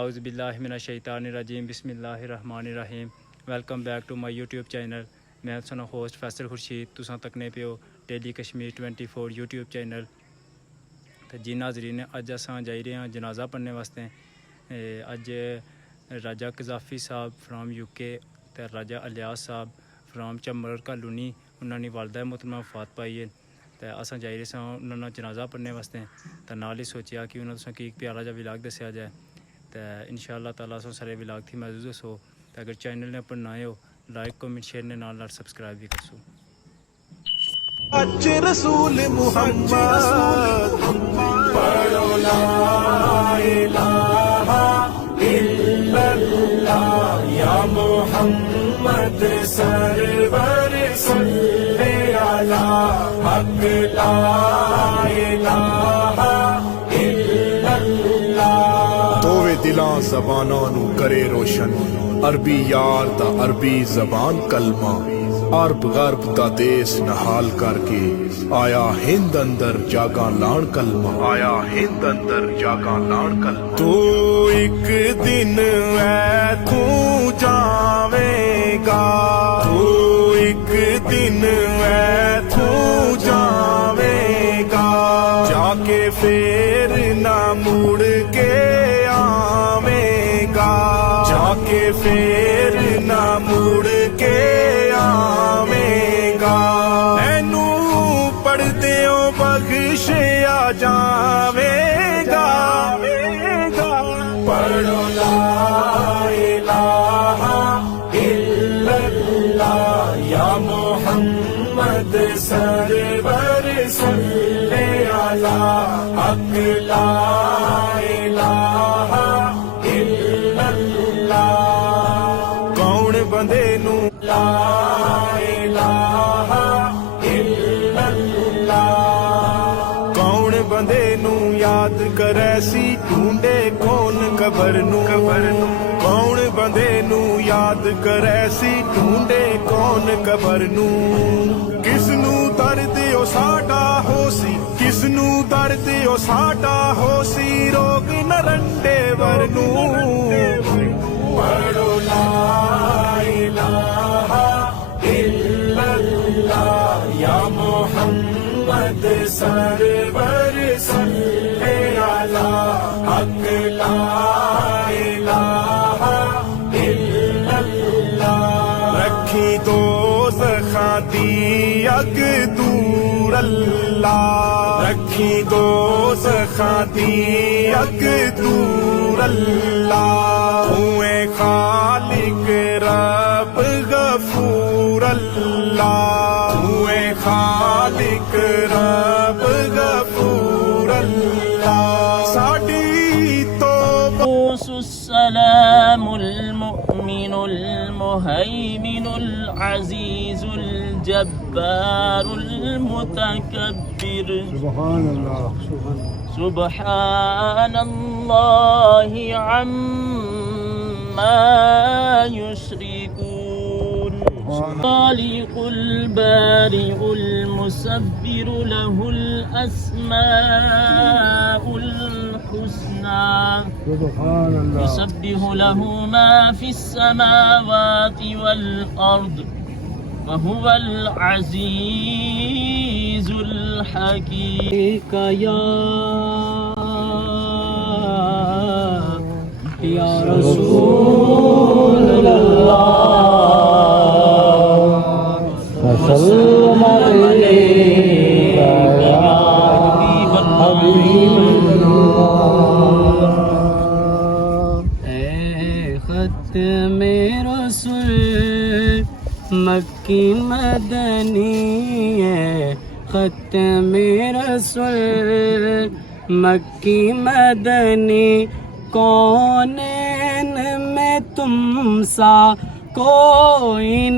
اعوذ باللہ من الشیطان الرجیم بسم اللہ الرحمن الرحیم welcome back to my YouTube channel میں سنا ہوسٹ فیصل خورشید تساں تکنے پیو ڈیلی کشمیر 24 یوٹیوب چینل تو جی ناظرین اج اساں جائی رہے ہیں جنازہ پڑھنے واسطے اج راجہ قذافی صاحب فرام یو کے تے راجہ الیاس صاحب فرام چمبر کالونی انہوں نے والدہ محترمہ وفات پائی ہے تو اساں جائی رہے ساں انہوں نے جنازہ پڑھنے واسطے تو نال ہی سوچیا کہ انہوں نے ایک پیارا جا ولاگ دسیا جائے تو انشاءاللہ تعالیٰ سو سارے ولاگ تھی محظوظ ہو تو اگر چینل نے پر نہ ہو لائک کمنٹ شیئر نے نال سبسکرائب بھی کر سو اچ رسول محمد پڑھو لا الہ الا اللہ یا محمد سرور صلی علی حق لا الہ الا اللہ توے دلاں زباناں نو کرے روشن عربی یار دا عربی زبان کلمہ عرب غرب دا دیس نحال کر کے آیا ہند اندر جاگاں لان کلمہ آیا ہند اندر جاگاں لان کلمہ تو ایک دن تو جاویں گا تو ایک دن تو جاویں گا جا کے پھر نہ مڑ کے آویں گا جا کے پھر نہ مڑ کے بخشیا جاوے گا پڑھو لا الہ الا اللہ یا محمد سرور صلی علی حق لا الہ الا اللہ کون بندے نو لا الہ الا اللہ بندے نو یاد کرے سی ڈھونڈے کون قبر نو کون بندے نو یاد کرے سی ڈھونڈے کون قبر نو کس نو درد او ساڈا ہو سی کس نو درد او ساڈا ہو سی روگ نرنڈے ورنو پڑھو لا الہ الا اللہ یا محمد سرور صلی علی حق لا الہ الا اللہ رکھی دوزخاں دی اگ دور اللہ رکھی دوزخاں دی اگ دور اللہ ہوئے خالق رب غفور اللہ ہوئے خالق رب غفور اللہ ساڈی توبہ السلام المؤمن المهيمن العزيز الجبار المتكبر سبحان الله عما يشركون خالق البارئ المصبر له الأسماء الحسنى يسبح له ما في السماوات والأرض وهو العزيز الحكيم يا رسول الله وسلم عليك يا حبيب الله اے ختم رسول مکی مدنی ہے ختم رسول مکی مدنی کونین میں تم سا کوئی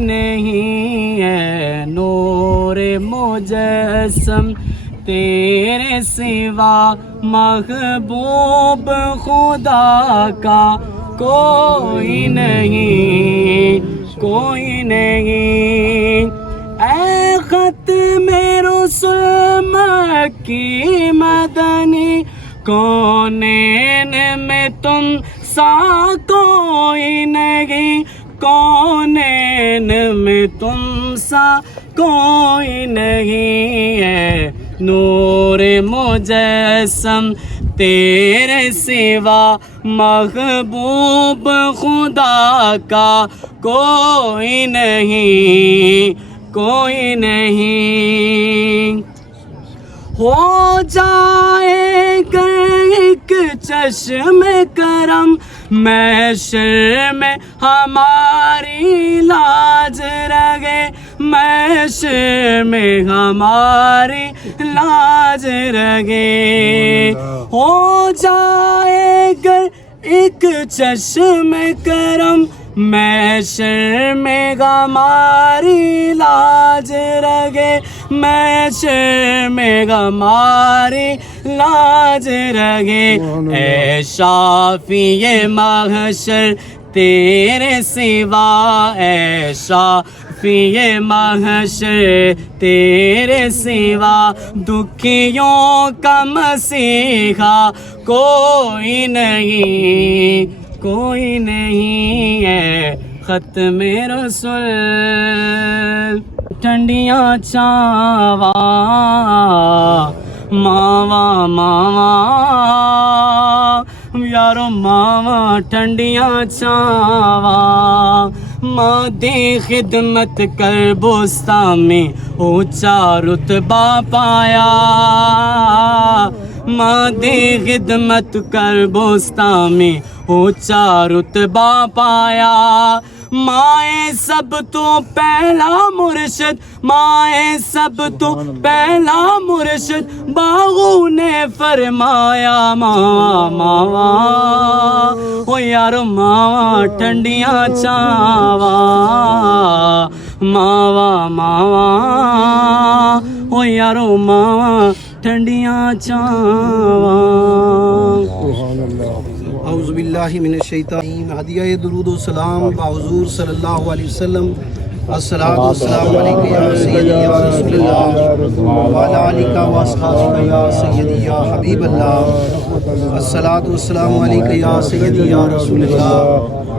نہیں ہے نور مجسم تیرے سوا محبوب خدا کا کوئی نہیں اے ختم رسول مکی مدنی کونین میں تم سا کوئی نہیں، کونین میں تم سا کوئی نہیں ہے، نور مجسم تیرے سوا محبوب خدا کا کوئی نہیں، کوئی نہیں۔ ہو جائے گا ایک چشم کرم محشر میں ہماری لاج رہے، محشر میں ہماری لاج رہے۔ ہو جائے گا ایک چشم کرم محشر میں ہماری لاج رہے، محشر میں ہماری لاج رہے۔ اے شافی محشر تیرے سوا، اے شافی محشر تیرے سوا، دکھیوں کا مسیحا کوئی نہیں، کوئی نہیں ہے، ختم رسول۔ ٹھنڈیاں چاوا ماوا ماوا یارو ماوا، ٹھنڈیاں چاوا ماں دی خدمت کر بوستا میں اونچا رتبہ پایا، ماں دی خدمت کر بوستا میں اونچا رتبہ پایا۔ مائیں سب تو پہلا مرشد، مائیں سب تو پہلا مرشد، باغو نے فرمایا ماوا ماوا، او یارو ماوا ٹھنڈیاں چاوا، ماوا ماوا، او یارو ماوا ٹھنڈیاں چاوا۔ اعوذ باللہ من الشیطان الرجیم۔ ہدیہ درود و سلام حضور صلی اللہ علیہ وسلم۔ الصلاۃ والسلام علیک یا سیدی یا رسول اللہ، وعلی آلک و اصحابک یا سیدی یا حبیب اللہ۔ الصلاۃ والسلام علیک یا سیدی یا رسول اللہ،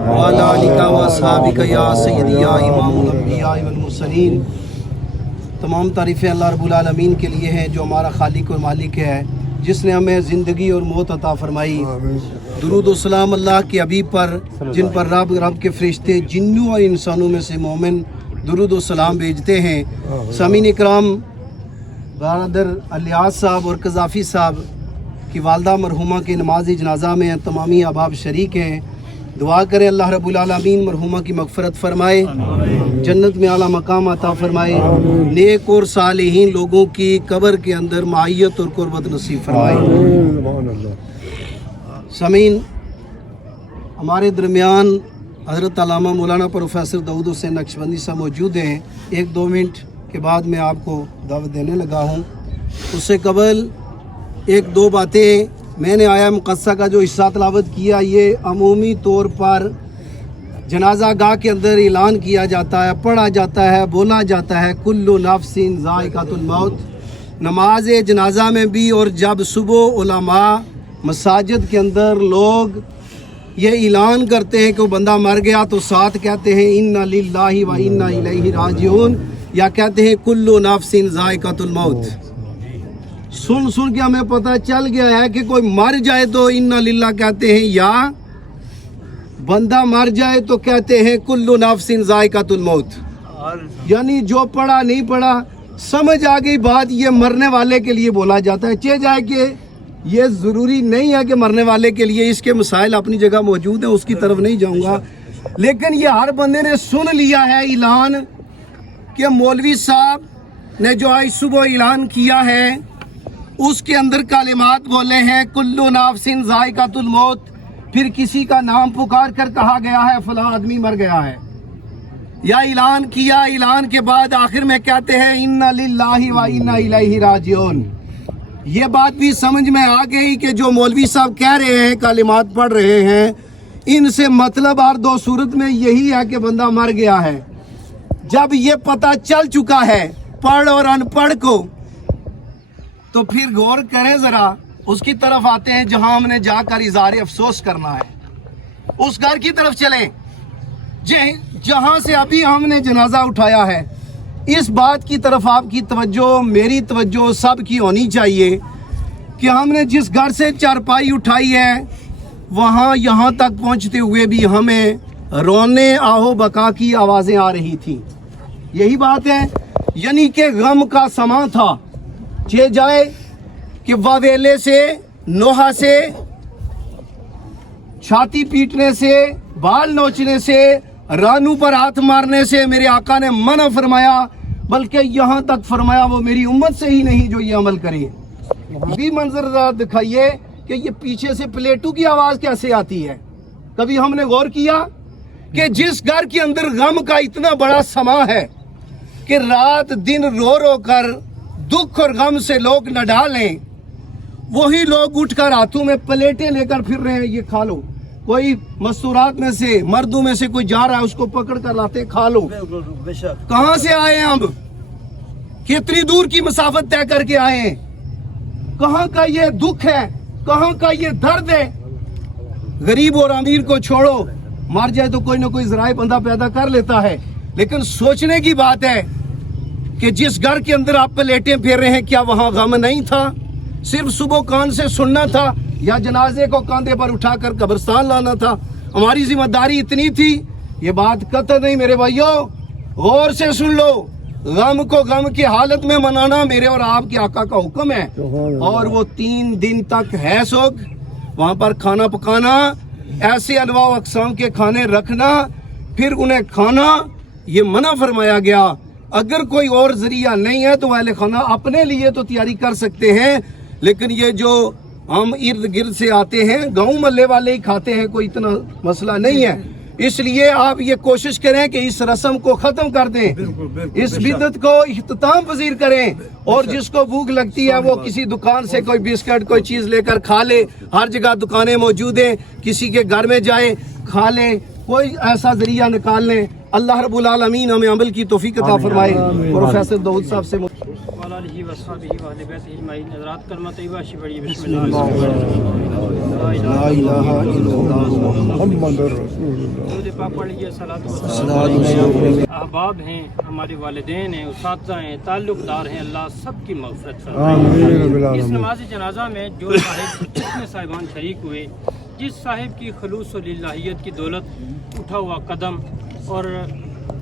وعلی آلک و اصحابک یا سیدی یا امام الانبیاء والمرسلین۔ تمام تعریفیں اللہ رب العالمین کے لیے ہیں، جو ہمارا خالق اور مالک ہے، جس نے ہمیں زندگی اور موت عطا فرمائی۔ درود و سلام اللہ کے حبیب پر، جن پر رب کے فرشتے جنوں اور انسانوں میں سے مومن درود و سلام بھیجتے ہیں۔ سامعین اکرام، برادر الیاس صاحب اور قذافی صاحب کی والدہ مرحومہ کے نماز جنازہ میں تمامی احباب شریک ہیں۔ دعا کریں اللہ رب العالمین مرحومہ کی مغفرت فرمائے، جنت میں اعلیٰ مقام عطا فرمائے، نیک اور صالحین لوگوں کی قبر کے اندر معیت اور قربت نصیب فرمائے۔ سامعین، ہمارے درمیان حضرت علامہ مولانا پروفیسر داؤد حسین نقشبندی صاحب موجود ہیں۔ 1-2 منٹ کے بعد میں آپ کو دعوت دینے لگا ہوں۔ اس سے قبل 1-2 باتیں، میں نے آیا مقدسہ کا جو حصہ تلاوت کیا، یہ عمومی طور پر جنازہ گاہ کے اندر اعلان کیا جاتا ہے، پڑھا جاتا ہے، بولا جاتا ہے کل نفس ذائقۃ الموت، نماز جنازہ میں بھی، اور جب صبح علماء مساجد کے اندر لوگ یہ اعلان کرتے ہیں کہ وہ بندہ مر گیا تو ساتھ کہتے ہیں انا للہ و انا الیہ راجعون، یا کہتے ہیں کل نفس ذائقۃ الموت۔ سن کے ہمیں پتہ چل گیا ہے کہ کوئی مر جائے تو انا للہ کہتے ہیں، یا بندہ مر جائے تو کہتے ہیں کل نفس ذائقۃ الموت۔ یعنی جو پڑھا نہیں پڑھا سمجھ آ گئی بات، یہ مرنے والے کے لیے بولا جاتا ہے۔ چہ جائے کہ یہ ضروری نہیں ہے کہ مرنے والے کے لیے، اس کے مسائل اپنی جگہ موجود ہیں، اس کی طرف نہیں جاؤں گا، لیکن یہ ہر بندے نے سن لیا ہے اعلان کہ مولوی صاحب نے جو آج صبح اعلان کیا ہے اس کے اندر کلمات بولے ہیں کل نفس ذائقۃ الموت، پھر کسی کا نام پکار کر کہا گیا ہے فلاں آدمی مر گیا ہے، یا اعلان کیا، اعلان کے بعد آخر میں کہتے ہیں انا للہ و انا الیہ راجعون۔ یہ بات بھی سمجھ میں آ گئی کہ جو مولوی صاحب کہہ رہے ہیں، کلمات پڑھ رہے ہیں، ان سے مطلب ہر 2 صورت میں یہی ہے کہ بندہ مر گیا ہے۔ جب یہ پتہ چل چکا ہے پڑھ اور ان پڑھ کو، تو پھر غور کریں ذرا اس کی طرف آتے ہیں جہاں ہم نے جا کر اظہار افسوس کرنا ہے. اس گھر کی طرف چلیں جہاں سے ابھی ہم نے جنازہ اٹھایا ہے. اس بات کی طرف آپ کی توجہ، میری توجہ، سب کی ہونی چاہیے کہ ہم نے جس گھر سے چارپائی اٹھائی ہے وہاں یہاں تک پہنچتے ہوئے بھی ہمیں رونے آہو بکا کی آوازیں آ رہی تھیں. یہی بات ہے، یعنی کہ غم کا سماں تھا. یہ جائے کہ واویلے سے، نوحہ سے، چھاتی پیٹنے سے، بال نوچنے سے، رانوں پر ہاتھ مارنے سے میرے آقا نے منع فرمایا، بلکہ یہاں تک فرمایا وہ میری امت سے ہی نہیں جو یہ عمل کرے. بھی منظر ذرا دکھائیے کہ یہ پیچھے سے پلیٹوں کی آواز کیسے آتی ہے. کبھی ہم نے غور کیا کہ جس گھر کے اندر غم کا اتنا بڑا سماں ہے کہ رات دن رو رو کر دکھ اور غم سے لوگ نہ ڈالیں، وہی لوگ اٹھ کر ہاتھوں میں پلیٹیں لے کر پھر رہے ہیں، یہ کھا لو. کوئی مستورات میں سے، مردوں میں سے کوئی جا رہا ہے اس کو پکڑ کر لاتے، کھا لو. کہاں سے آئے ہیں ہم؟ کتنی دور کی مسافت طے کر کے آئے ہیں؟ کہاں کا یہ دکھ ہے، کہاں کا یہ درد ہے؟ غریب اور امیر کو چھوڑو، مر جائے تو کوئی نہ کوئی ذرائع بندہ پیدا کر لیتا ہے، لیکن سوچنے کی بات ہے کہ جس گھر کے اندر آپ پلیٹیں پھیر رہے ہیں کیا وہاں غم نہیں تھا؟ صرف صبح کان سے سننا تھا یا جنازے کو کاندھے پر اٹھا کر قبرستان لانا تھا؟ ہماری ذمہ داری اتنی تھی؟ یہ بات قطع نہیں میرے بھائیوں، غور سے سن لو. غم کو غم کی حالت میں منانا میرے اور آپ کے آقا کا حکم ہے، اور وہ 3 دن تک ہے سوگ وہاں پر کھانا پکانا، ایسے انواع و اقسام کے کھانے رکھنا، پھر انہیں کھانا، یہ منع فرمایا گیا. اگر کوئی اور ذریعہ نہیں ہے تو اہل خانہ اپنے لیے تو تیاری کر سکتے ہیں، لیکن یہ جو ہم ارد گرد سے آتے ہیں گاؤں محلے والے ہی کھاتے ہیں، کوئی اتنا مسئلہ نہیں ہے. اس لیے آپ یہ کوشش کریں کہ اس رسم کو ختم کر دیں، اس بدعت کو اختتام پذیر کریں، اور جس کو بھوک لگتی ہے وہ کسی دکان سے کوئی بسکٹ کوئی چیز لے کر کھا لے. ہر جگہ دکانیں موجود ہیں، کسی کے گھر میں جائے کھا لیں، کوئی ایسا ذریعہ نکال لیں. اللہ رب العالمین ہمیں عمل کی توفیق عطا فرمائے. پروفیسر داؤد صاحب سے علیہ وصحبہ واہل بیت اجمعین. حضرات کلمہ طیبہ شی پڑھیے. بسم اللہ لا الہ الا اللہ محمد رسول اللہ. درود پاک پڑھیے. صلاۃ و احباب ہیں، ہمارے والدین ہیں، اساتذہ ہیں، تعلق دار ہیں، اللہ سب کی مغفرت فرمائے. اس نماز جنازہ میں جو صاحب جتنے صاحبان شریک ہوئے، جس صاحب کی خلوص و للہیت کی دولت اٹھا ہوا قدم اور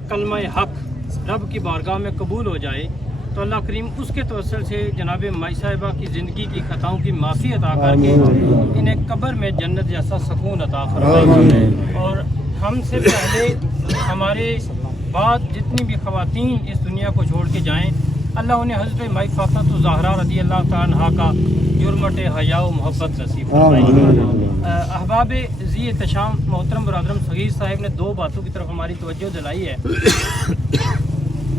کلمہ حق رب کی بارگاہ میں قبول ہو جائے تو اللہ کریم اس کے توسل سے جناب مائی صاحبہ کی زندگی کی خطاؤں کی معافی عطا کر کے انہیں قبر میں جنت جیسا سکون عطا فرمائے. اور ہم سے پہلے ہمارے بعد جتنی بھی خواتین اس دنیا کو چھوڑ کے جائیں، اللہ انہیں حضرت مائی فاطمہ الزہرا رضی اللہ تعالیٰ عنہا کا جرمت حیا و محبت نصیب فرمائے. احباب ذی احتشام محترم برادرم صغیر صاحب نے 2 باتوں کی طرف ہماری توجہ دلائی ہے.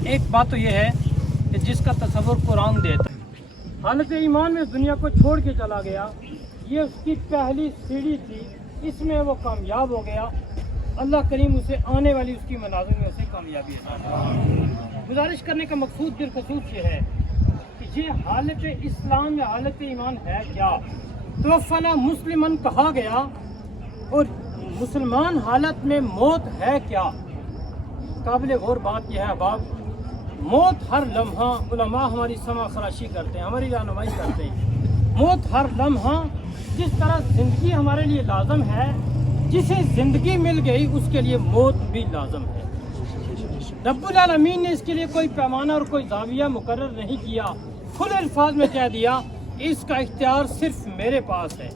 ایک بات تو یہ ہے کہ جس کا تصور قرآن دیتا ہے، حالت ایمان میں دنیا کو چھوڑ کے چلا گیا، یہ اس کی پہلی سیڑھی تھی، اس میں وہ کامیاب ہو گیا. اللہ کریم اسے آنے والی اس کی منازل میں اسے کامیابی عطا فرمائے. گزارش کرنے کا مقصود بالخصوص یہ ہے کہ یہ حالت اسلام یا حالت ایمان ہے کیا؟ توفنا مسلمن کہا گیا، اور مسلمان حالت میں موت ہے کیا؟ قابل غور بات یہ ہے احباب، موت ہر لمحہ، علماء ہماری سمع خراشی کرتے ہیں، ہماری رہنمائی کرتے ہیں. موت ہر لمحہ، جس طرح زندگی ہمارے لیے لازم ہے، جسے زندگی مل گئی اس کے لیے موت بھی لازم ہے. رب العالمین نے اس کے لیے کوئی پیمانہ اور کوئی زاویہ مقرر نہیں کیا، کھلے الفاظ میں کہہ دیا اس کا اختیار صرف میرے پاس ہے،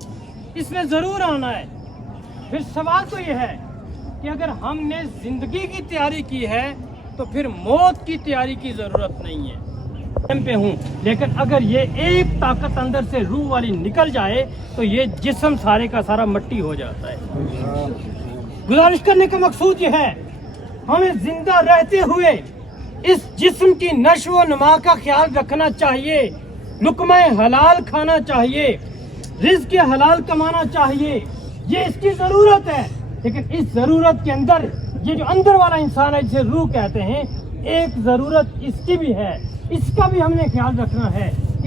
اس نے ضرور آنا ہے. پھر سوال تو یہ ہے کہ اگر ہم نے زندگی کی تیاری کی ہے تو پھر موت کی تیاری کی ضرورت نہیں ہے. پہ ہوں، لیکن اگر یہ ایک طاقت اندر سے روح والی نکل جائے تو یہ جسم سارے کا سارا مٹی ہو جاتا ہے. گزارش کرنے کا مقصود یہ ہے ہمیں زندہ رہتے ہوئے اس جسم کی نشو و نما کا خیال رکھنا چاہیے، لقمہ حلال کھانا چاہیے، رزق حلال کمانا چاہیے، یہ اس کی ضرورت ہے. لیکن اس ضرورت کے اندر یہ جو اندر والا انسان ہے جسے روح کہتے ہیں، ایک ضرورت اس کی بھی ہے، اس کا بھی ہم نے خیال رکھنا ہے.